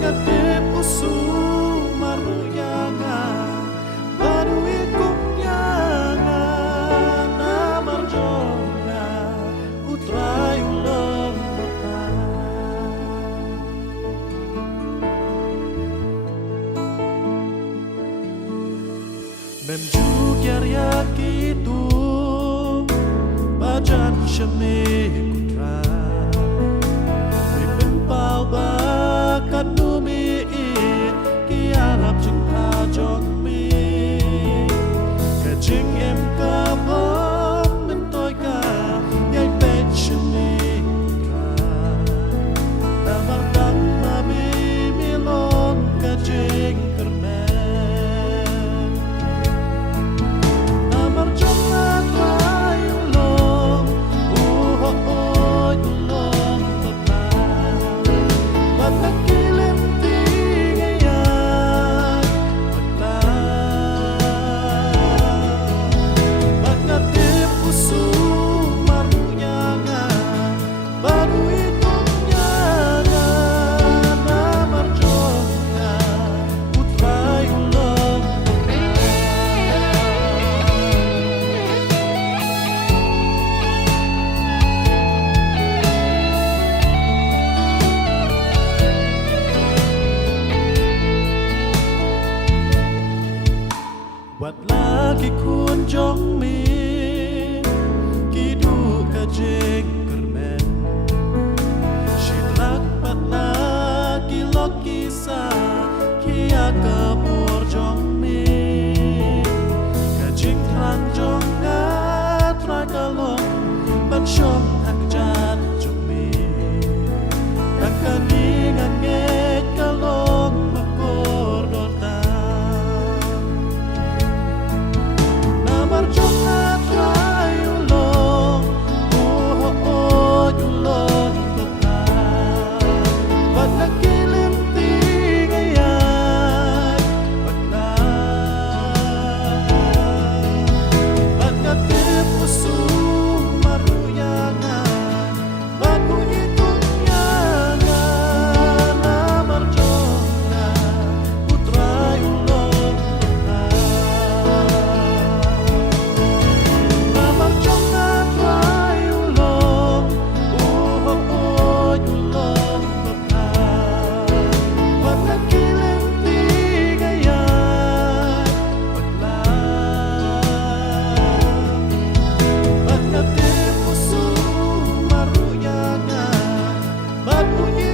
ngatip usu maruyanga baru ikutnya namar jonga utrai ulam memjukiar yakitu bajan syemik kutra pau bakat numi kiarap jeng ajong mi kajing em kabon mentoy ka yai pet shani kutra namar dang mami milon kajing kermen namar jong atay ulong uhoy tulong nakilim tingayan magnatip puso marunyangan baru itungnya namar jonga utray ulam buat lagi kun jong mi kidu kajik kermen shidrak pat lagi lok kisah kia kapur jong mi kajik trang jong ngatrai kalong ban shom hak jan jong mi kakani nganget kalong makor dotan namar jonga trai ulong uhoy ulong benar bat nakilim tingayan bat ngatip usu maruyangan bat bunyi tunyangan namar jonga utray ulong namar jonga trai ulong uhoy ulong benar bat nakilim tingayan bat ngatip usu maruyangan bat bunyi